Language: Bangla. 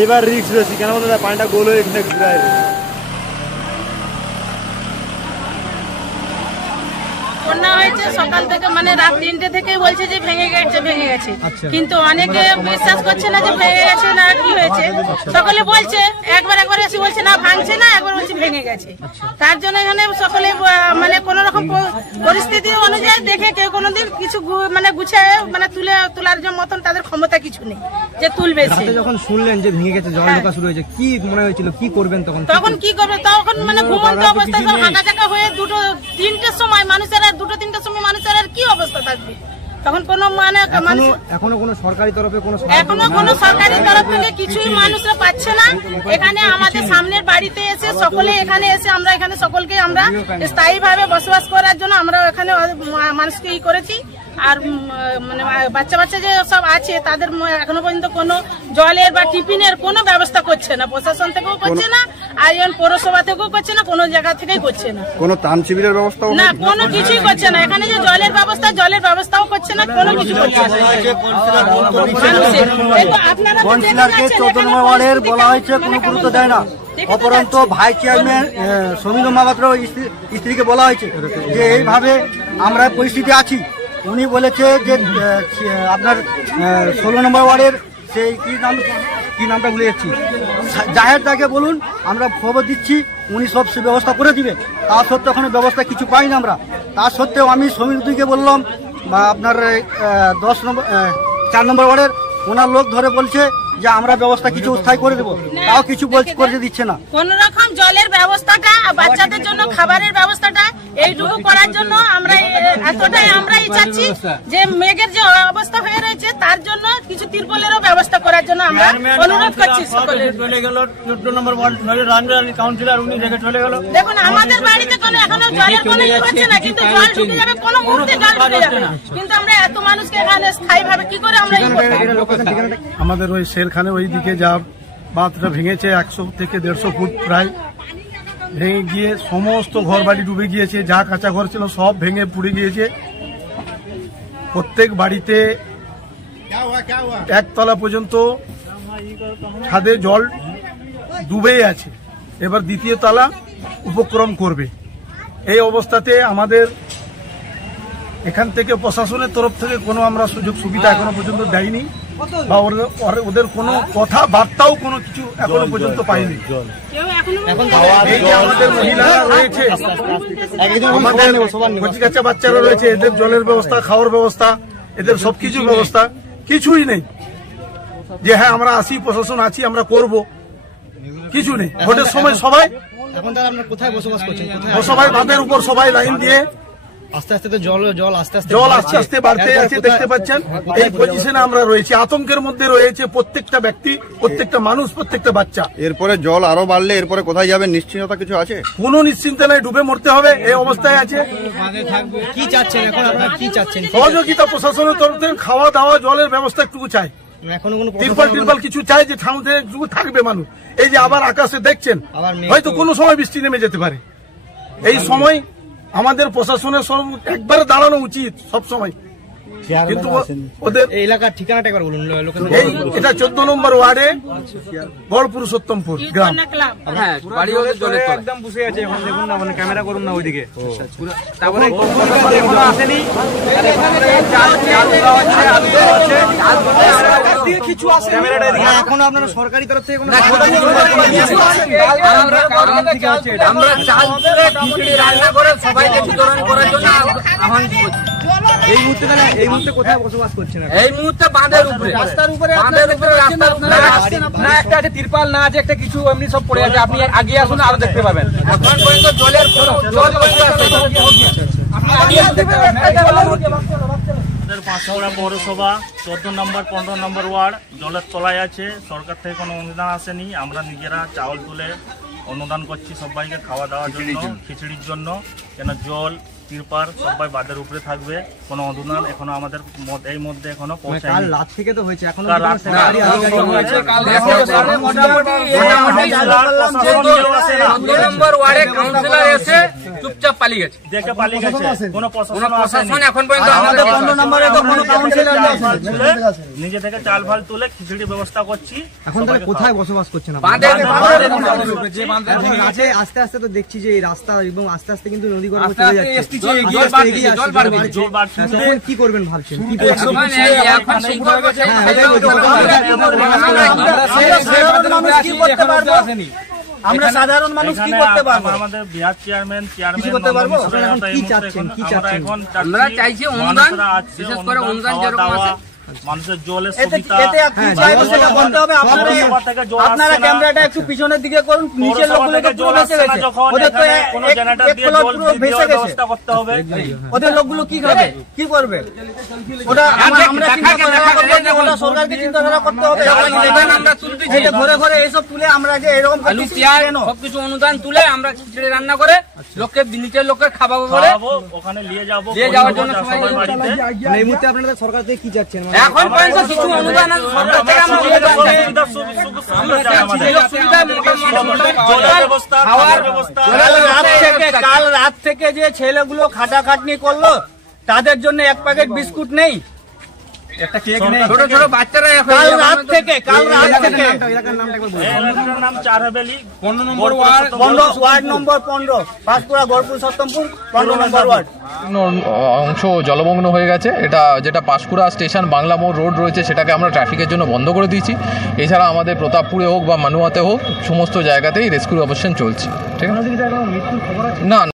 এইবার রিক্স বেশি কেন বলতে পানিটা গোল হয়ে এখানে ঘুরায়। বন্যা হয়েছে সকাল থেকে, মানে রাত 3টে থেকে বলছে যে ভেঙে গেছে, কিন্তু অনেকে বিশ্বাস করছে না যে ভেঙে গেছে না কি হয়েছে। সকলে বলছে একবার এসে বলছে না ভাঙছে না, একবার বলছে ভেঙে গেছে। তার জন্য এখানে সকলে মানে কোন রকম পরিস্থিতি অনুযায়ী দেখে কেউ কোনোদিন কিছু মানে গুছিয়ে মানে তোলার মতন তাদের ক্ষমতা কিছু নেই যে তুলবে। যখন শুনলেন যে ভেঙে গেছে, জল ঢোকা শুরু হয়েছে, কি মনে হয়েছিল, কি করবেন তখন কি করবে? তখন মানে ঘুমন্ত অবস্থায় হাঁটাচাকা হয়ে 2-3টের সময় মানুষেরা 2-3টের সময় মানুষের আর কি অবস্থা থাকবে তখন? কোন মানে এখনো কোনো সরকারি তরফে কোনো সরকারি তরফ থেকে কিছুই মানুষরা পাচ্ছে না। এখানে আমাদের সামনের বাড়িতে এসে সকলে এখানে এসে আমরা এখানে সকলকে আমরা স্থায়ীভাবে বসবাস করার জন্য আমরা এখানে মানুষকে করেছি। আর মানে বাচ্চা যে সব আছে তাদের এখনো পর্যন্ত কোনো জলের বা টিফিনের কোনো ব্যবস্থা করছে না, প্রশাসন থেকেও করছে না, আর পৌরসভা থেকেও করছে না, কোনো জায়গা থেকেই করছে না। কোনো ত্রাণ শিবিরের ব্যবস্থা না, কোনো কিছুই করছে না। এখানে যে জলের ব্যবস্থাও করছে না, কোনো কিছু করছে না। কাউন্সিলরকে 14 নম্বর ওয়ার্ডের বলা হয়েছে, কোনো গুরুত্ব দেয় না। অপরন্ত ভাইস চেয়ারম্যান সমীর মহাপাত্র স্ত্রীকে বলা হয়েছে যে এইভাবে আমরা পরিস্থিতি আছি। উনি বলেছে যে আপনার 16 নম্বর ওয়ার্ডের সেই কি নামটা ভুলে যাচ্ছি, জাহের তাকে বলুন, আমরা খবর দিচ্ছি, উনি সব ব্যবস্থা করে দিবে। তা সত্ত্বেও ওখানে ব্যবস্থা কিছু পাই না আমরা। তা সত্ত্বেও আমি সমীরকে বললাম বা আপনার 4 নম্বর ওয়ার্ডের ওনার লোক ধরে বলছে যে আমরা ব্যবস্থা কিছু স্থায়ী করে দেবো, তাও কিছু করে দিচ্ছে না। কোন রকম জলের ব্যবস্থাটা, বাচ্চাদের জন্য খাবারের ব্যবস্থাটা এইটুকু করার জন্য আমরা এতটাই আমরাই চাচ্ছি যে মেঘের যে অবস্থা হয়ে রয়েছে তার জন্য কিছু তিরপলেরও ব্যবস্থা করার জন্য আমরা অনুরোধ করছি। চলে গেল 14 নম্বর ওয়ার্ড কাউন্সিলর, উনি রেখে চলে গেল। দেখুন আমাদের বাড়িতে কোনো এখনো জলের কোনো হচ্ছে না, কিন্তু জল ঢুকে যাবে, কোনো মুহূর্তে জল ঢুকে যাবে না। কিন্তু আমরা এত মানুষকে এখানে স্থায়ীভাবে কি করে আমরা আমাদের ওই শেরখানে ওই দিকে যা বাঁধটা ভেঙেছে 100 থেকে 150 ফুট প্রায় ভেঙে গিয়ে সমস্ত ঘর বাড়ি ডুবে গিয়েছে। যা কাঁচা ঘর ছিল সব ভেঙে পুড়ে গিয়েছে। প্রত্যেক বাড়িতে একতলা পর্যন্ত ছাদে জল ডুবেই আছে। এবার দ্বিতীয় তলা উপক্রম করবে। এই অবস্থাতে আমাদের এখান থেকে প্রশাসনের তরফ থেকে কোনো আমরা সুযোগ সুবিধা এখনো পর্যন্ত দেয়নি, বা ওদের কোনো কথাবার্তাও কোনো কিছু এখনো পর্যন্ত পাইনি। এই যে আমাদের মহিলারা রয়েছে, আমাদের কচিকাচা বাচ্চারা রয়েছে, এদের জলের ব্যবস্থা, খাওয়ার ব্যবস্থা, এদের সবকিছুর ব্যবস্থা কিছুই নেই। যে হ্যাঁ আমরা আসি, প্রশাসন আছি, আমরা করব, কিছু নেই। ভোটের সময় সবাই কোথায় বসবাস করছেন? সবাই বাঁধের উপর সবাই লাইন দিয়ে আস্তে আস্তে তো জল আস্তে আস্তে বাড়তে আছে, দেখতে পাচ্ছেন। এই পজিশনে আমরা রয়েছি, আতঙ্কের মধ্যে রয়েছে প্রত্যেকটা ব্যক্তি, প্রত্যেকটা মানুষ, প্রত্যেকটা বাচ্চা। এরপরে জল আরো বাড়লে এরপরে কোথায় যাবে নিশ্চিন্তা কিছু আছে? কোনো নিশ্চিন্তা নাই, ডুবে মরতে হবে এই অবস্থায় আছে। কি চাচ্ছেন এখন আপনারা? কি চাচ্ছেন? সহযোগিতা প্রশাসনের তরফ থেকে, খাওয়া দাওয়া, জলের ব্যবস্থা একটু চাই, তিরপাল কিছু চাই, যে ঠাউতে একটু থাকবে মানুষ। এই যে আবার আকাশে দেখছেন, হয়তো কোনো সময় বৃষ্টি নেমে যেতে পারে। এই সময় আমাদের প্রশাসনের একবারে দাঁড়ানো উচিত সব সময়। কিন্তু ওদের এলাকার ঠিকানাটা একবার বলুন। এটা 14 নম্বর ওয়ার্ডে গড় পুরুষোত্তমপুর গ্রাম। একদম বসে আছে এখন, দেখুন না, মানে ক্যামেরা করুন না ওইদিকে। এখনো আপনারা সরকারি তরফ থেকে কোনো এই মুহূর্তে কোথায় বসবাস করছেন? এই মুহূর্তে বাঁধের উপরে, রাস্তার উপরে, না একটা আছে তিরপাল, না আছে একটা কিছু, এমনি সব পড়ে আছে। আপনি আগে আসুন, আরো দেখতে পাবেন। এখন পর্যন্ত জলের পাঁচশোড়া পৌরসভা 14 নম্বর 15 নম্বর ওয়ার্ড জলের তলায় আছে। সরকার থেকে কোনো অনুদান আসেনি। আমরা নিজেরা চাউল তুলে অনুদান করছি সবাইকে খাওয়া দাওয়ার জন্য, খিচুড়ির জন্য। কেন জল, তিরপাল সবাই বাঁধের উপরে থাকবে। কোনো অনুদান এখনো আমাদের এই মধ্যে এখনো পৌঁছায়নি। রাত থেকে তো হয়েছে, এখনো নম্বর ওয়ার্ডে কাউন্সিলর এসে চুপচাপ পালিয়ে গেছে। দেখে পালিয়ে গেছে, কোনো কোনো প্রশাসন প্রশাসন এখন পর্যন্ত আমাদের 15 নম্বরে তো কোনো কাউন্সিলর নেই। নিজে থেকে চাল ফাল তুলে খিচুড়ি ব্যবস্থা করছি। এখন তাহলে কোথায় বসবাস করছেন আপনারা? বাঁধে আস্তে আস্তে তো দেখছি যে এই রাস্তা এবং আস্তে আস্তে কিন্তু নদী গর্ভে আস্তে চলে আস্তে যাচ্ছে। এসটিছে, জল বাড়ছে, জল বাড়বে। জল বাড়ছে। তখন কি করবেন ভাবছেন? কি এখন সেই করবো, সেই আমরা সাধারণ মানুষ কি করতে পারবো? আমাদের বিহার চেয়ারম্যান কিছু করতে পারবো? কি চাচ্ছেন? কি চাচ্ছেন? আমরা চাইছি অনুদান, বিশেষ করে অনুদান যেরকম আছে মানুষের জলের এতে সুবিধা। এতে কি চাইবো সেটা বলতে হবে। আপনারা ক্যামেরাটা একটু পিছনের দিকে করুন, নিচের লোকগুলো তো পুরো ভেসে গেছে, ওদের তো এক প্লট পুরো ভেসে গেছে, করতে হবে। ওদের লোকগুলো কি খাবে, কি করবে? ওটা আমরা চিন্তা করতে হবে, ওটা সরকারকে চিন্তাধারা করতে হবে। আমরা তুলতেছি, এই যে ঘরে ঘরে এইসব তুলে আমরা যে এরকম আলু করতেছি পেঁয়াজ কেন? সবকিছু অনুদান তুলে আমরা খিচুড়ি রান্না করে লোককে, নিচের লোককে খাওয়াবো বলে খাওয়াবো, ওখানে নিয়ে যাবো, নিয়ে যাওয়ার জন্য সবাই সবাই বাড়িতে। মানে এই মুহূর্তে আপনারা সরকার থেকে কি চাচ্ছেন? এখন পর্যন্ত কিছু অনুদান সরকার থেকে আমরা অনুদান পাই। আমরা চাই আমাদের সুযোগ সুবিধা মোটামুটি জলের ব্যবস্থা, খাওয়ার ব্যবস্থা। কাল রাত থেকে যে ছেলেগুলো খাটাখাটনি করলো তাদের জন্য এক প্যাকেট বিস্কুট নেই, একটা কেক নেই। ছোট ছোট বাচ্চারা কাল রাত থেকে এলাকার নামটা একবার বলুন। এই এলাকাটার নাম চার হাভেলি, 15 নম্বর ওয়ার্ড, ওয়ার্ড নম্বর 15, পাঁশকুড়া, গড়পুর, সপ্তমপুর, 15 নম্বর ওয়ার্ড। অংশ জলমগ্ন হয়ে গেছে। এটা যেটা পাঁশকুড়া স্টেশন বাংলা মোড় রোড রয়েছে সেটাকে আমরা ট্রাফিকের জন্য বন্ধ করে দিয়েছি। এছাড়া আমাদের প্রতাপপুরে হোক বা মানুয়াতে হোক সমস্ত জায়গাতেই রেস্কিউ অপারেশন চলছে। ঠিক আছে? মৃত্যুর খবর আছে? না